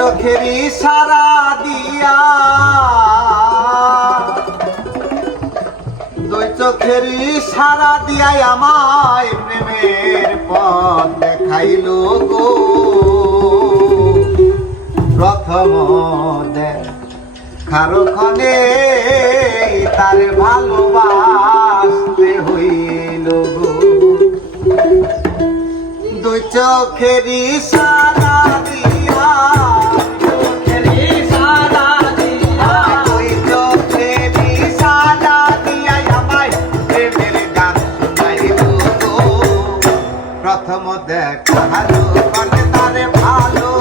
চোখেরই সারা দিয়া। দুই চোখেরই সারা দিয়াই আমায় প্রেমের পথ দেখাইল গো। প্রথম খারোখনে তার ভালোবাসতে হইল গো। দুই চোখেরই সারা প্রথম দেখ ভালো তারে ভালো।